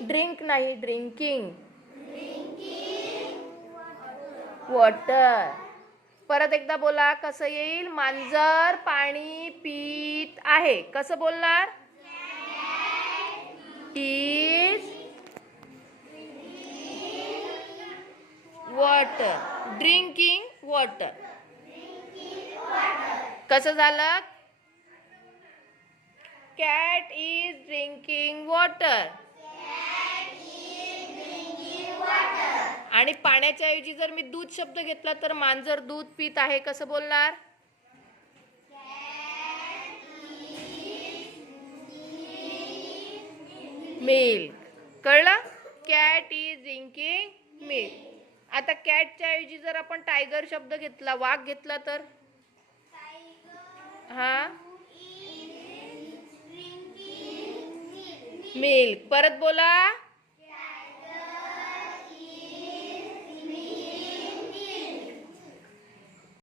Drink नाही, drinking water. परत एकदा बोला, कसं येईल? मांजर पाणी पीत आहे. कसं बोलणार? Is water. Drinking water. कसं झालं? Cat is drinking water. आणि पाण्याच्या ऐवजी जर मी दूध शब्द घेतला तर मांजर दूध पीत आहे. कसं बोलणार? मिल्क. कळलं? Cat is drinking milk. आता कॅटच्या ऐवजी जर आपण टायगर शब्द घेतला, वाघ घेतला तर हा मिल्क. परत बोला.